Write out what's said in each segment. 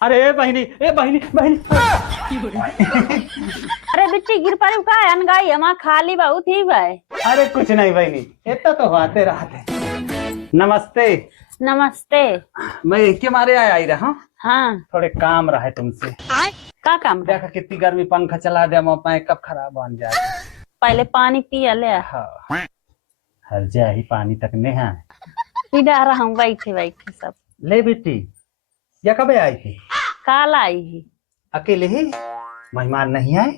अरे बहनी, ए बहनी बहनी। अरे बिट्टी गिर पड़ी का अनगाई हमार खाली बहुत ही भाई। अरे कुछ नहीं बहनी, इतना तो आते रहते। नमस्ते। नमस्ते। मैं के मारे आया ही रहा। हाँ थोड़े काम रहा है तुमसे। का काम है? देखा कितनी गर्मी, पंखा चला दे मैं कब खराब बन जाए। पहले पानी पिया ले। हाँ हर जा ही पानी तक नहीं है। पी रहा हूँ बैठे बैठे सब। ले बेटी, या कब आई थी? काल आई ही। अकेले ही? मेहमान नहीं आए?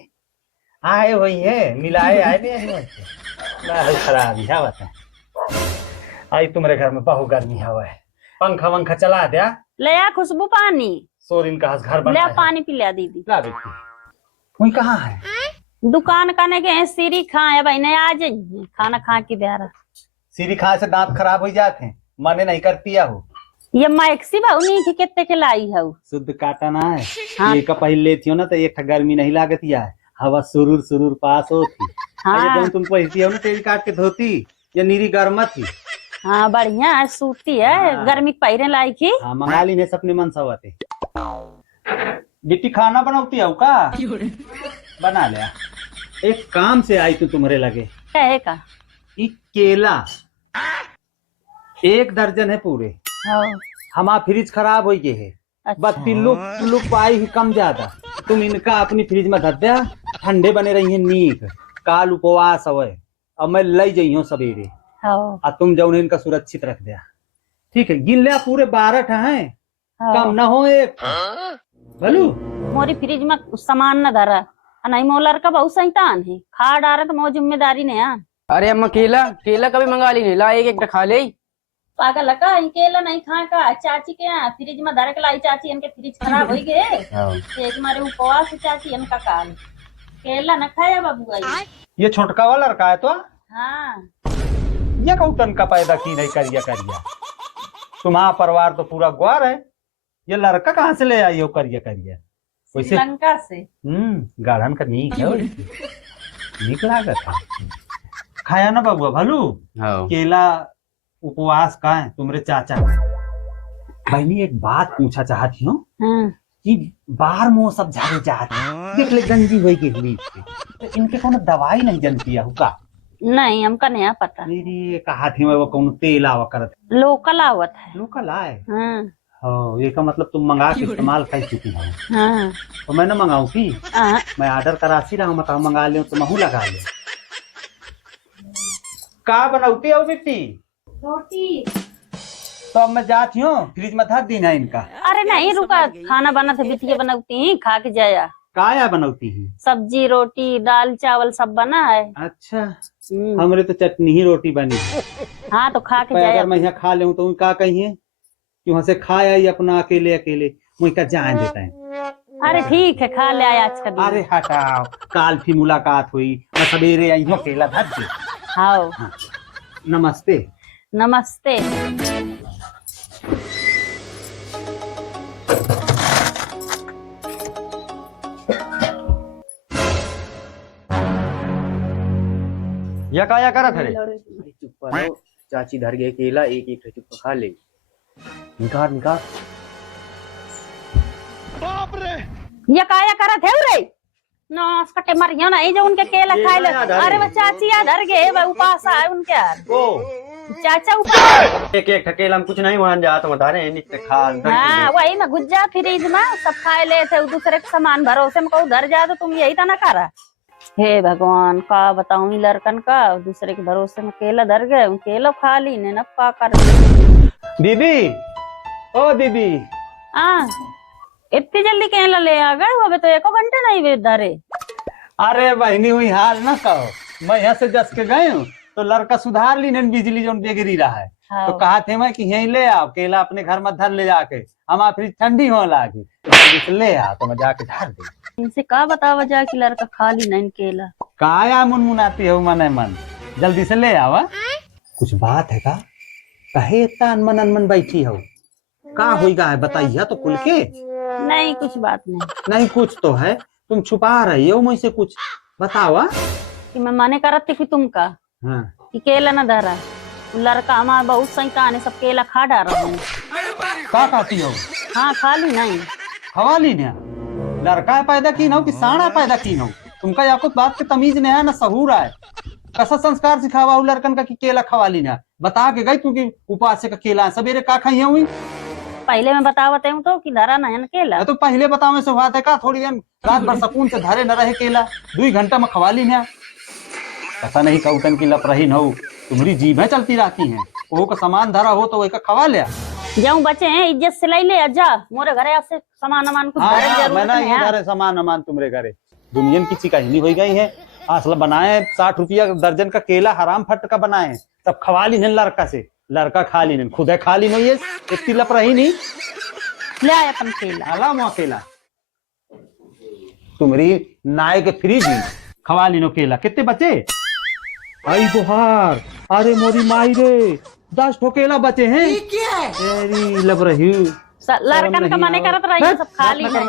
आए वही है, मिलाए आए नहीं खराब ही हवा था। आई तुम्हारे घर में बहु गर्मी हवा है, पंखा वंखा चला दिया। ले आ खुशबू पानी। सोरिन का घर ले बना आ है। पानी पी लिया दीदी। ला बेटी। वही कहाँ है? दुकान करने के सीरी खाए भाई नहीं आ जाइए खाना खा के ब्यारा। सीरी खाए से दांत खराब हो जाते हैं, मने नहीं करती हो। ये मैक्सी भाऊ नहीं के कितने के लाई है शुद्ध काटा ना है। हाँ। ये का पहले लेती हो ना तो एक गर्मी नहीं लागत है, हवा सुरूर सुरूर पास होती। हाँ। जब तुम पहनती हो ना तेल काट के धोती, ये नीरी गर्म थी। हाँ बढ़िया है, सूती है। हाँ। गर्मी पहिरे लाई की। हाँ मंगा ली ने सपने मन सवाते। बेटी खाना बनाती हो का? बना लिया। एक काम से आई तू तुम्हारे लगे। कहे का? एक केला 1 दर्जन है पूरे। हाँ। हमारा फ्रिज खराब हो गए है। अच्छा। बत्ती लुक आई ही कम ज्यादा। तुम इनका अपनी फ्रिज में धर दिया, ठंडे बने रही है नीक। काल उपवास हवे, अब मैं ले जाइयो सवेरे। हाँ। और तुम जाओ इनका सुरक्षित रख दिया, ठीक है? गिन लिया पूरे 12 हैं। हाँ। कम न हो एक भलू। मोरी फ्रिज में सामान न धरा नहीं, मोलर का बहुत सैतान है, खा डारा तो मो जिम्मेदारी नहीं है। अरे अम्मा केला केला कभी मंगा ली ला एक खा ले। पागल लगा केला नहीं खा का चाची के यहाँ फ्रिज में धर के लाई। चाची इनके फ्रिज खराब हो गए, एक मारे उपवास चाची इनका काल केला न खाया बाबू। ये छोटका वाला लड़का है तो हाँ। ये कौतन का पैदा की नहीं करिया करिया। तुम्हारा परिवार तो पूरा ग्वार है, ये लड़का कहाँ से ले आई हो करिया करिया? श्रीलंका से। गाढ़न का नीक है, नीक लागत है। खाया ना बाबू भलू। केला उपवास का है तुम्हारे चाचा। बहनी एक बात पूछा चाहती हूँ कि बाहर मुँह सब झाड़े चाहते देख ले गंजी हुई के हुई, तो इनके कोनो दवाई नहीं जनती है का? नहीं हमका नहीं पता। मेरी कहा थी मैं वो कौन तेल आवा करत। लोकल आवत है। लोकल आए? हाँ। हो ये का मतलब तुम मंगा के इस्तेमाल कर चुकी हो। हाँ। तो मैं ना मंगाऊं की? हाँ। मैं ऑर्डर करासी रहा हूँ, मैं मंगा ले तो महू लगा ले। का बनाती हो बेटी? रोटी। तो अब मैं जाती हूँ, फ्रिज में धर देना इनका। अरे नहीं रुका, खाना बना था बिटिया बनाती ही खा के जाया। काया बनाती है? सब्जी रोटी दाल चावल सब बना है। अच्छा। हमरे तो चटनी ही रोटी बनी। हाँ तो खा के जाया। अगर मैं यहाँ खा ले तो का कहिए कि वहाँ से खाया ही अपना अकेले अकेले मुझे का जान देता है। अरे ठीक है खा ले आया आज का दिन। अरे हटाओ, काल फिर मुलाकात हुई, मैं सवेरे आई हूँ अकेला धर दे। हाँ। नमस्ते। नमस्ते। या काया करत है? चुप रहो, चाची धर गए केला एक एक चुप खा ले। निकाल निकाल। ये काया करत है रे नौस कटे मरिया नहीं जो उनके केला खाए ले। अरे वो चाची याद धर गए वो उपास है उनके यार। चाचा ऊपर एक एक केला हम कुछ नहीं मान जाता बतारे नित्य खा। हाँ वही ना गुज्जा फ्रिज में सब खाए ले थे, दूसरे के सामान भरोसे में कहूँ धर जा तो तुम यही तो ना करा। हे भगवान का बताऊं लड़कन का दूसरे के भरोसे में केला धर गए, केला खा ली ने न का कर। दीदी, ओ दीदी। हाँ इतनी जल्दी केला ले आ गए? वो तो 1 घंटे नहीं वे धरे। अरे बहनी हुई हाल ना कहो, मैं यहाँ से जस के गए हूँ तो लड़का सुधार ली ने बिजली जो बेगरी रहा है। हाँ। तो कहा थे मैं कि यहीं ले आओ केला अपने घर में धर ले जाके, हमारा फ्रिज ठंडी हो लागी तो ले आओ। तो मैं जाके धर दे। इनसे का बतावा जा कि लड़का खा ली नहीं केला। काया मुनमुनाती हो मन मन, जल्दी से ले आओ। कुछ बात है का? कहे इतना अनमन बैठी हो, का होगा है बताइए तो खुल के। नहीं कुछ बात नहीं। नहीं कुछ तो है, तुम छुपा रही हो मुझसे, कुछ बताओ। कि मैं माने करत थी कि तुम का हाँ। कि केला न धरा, लड़का हमारा बहुत सैतान है, सब केला खा डाल रहा हूँ। का कहती हो? हाँ खा ली नहीं। खवा ली ना लड़का पैदा की ना कि साड़ा पैदा की ना तुमका या कुछ बात के तमीज नहीं है ना सहूर है कैसा संस्कार सिखावा हूँ लड़कन का कि केला खवा ली ना बता के गई क्योंकि उपवास का केला सवेरे का खाई हुई पहले मैं बतावते हूँ तो कि धरा नहन केला तो पहले बताओ से बात है का थोड़ी रात भर सुकून से धरे न रहे केला 2 घंटा में खवा ली ना पता नहीं कौटन की लप रही न हो तुम्हारी जीभें चलती रहती हैं वो का सामान धरा हो तो वही का खवा लिया जाऊं बचे हैं इज्जत से लै ले जा मोरे घरे से सामान अमान कुछ घरे जरूरत मैं ना नहीं ये है धरे सामान अमान तुम्हारे घरे दुनिया की चिकाहिनी हो गई है असला बनाए 60 रुपया दर्जन का केला हराम फट का बनाए तब खवा ली लड़का से लड़का खा ली खुद है खा ली नहीं ये इतनी लप रही नहीं ले आए अपन केला अला मुआ केला तुम्हारी नाय के फ्रिज में खवा ली नो केला कितने बचे आई गुहार अरे मोरी माई रे 10 ठो केला बचे हैं तेरी लब रही लड़कन का मने करत रही सब खा ली है।